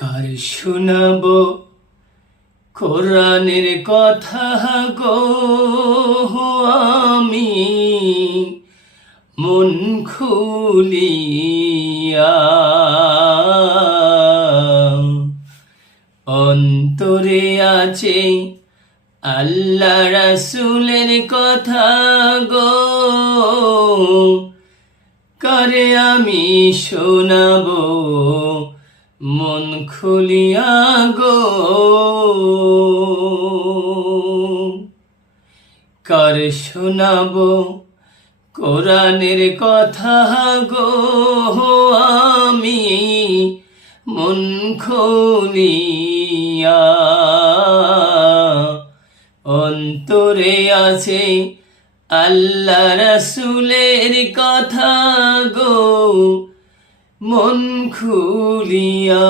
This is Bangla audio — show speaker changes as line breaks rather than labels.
কার শোনাব? কোরআনের কথা গো আমি মন খুলিয়া। অন্তরে আছে আল্লাহ রাসুলের কথা গো। করে আমি শোনাবো? মন খুলিয়া গো। কার শোনাবো কোরআনের কথা গো? আমি মন খুলিয়া অন্তরে আছে আল্লাহ রসুলের কথা গো। মন খুলিয়া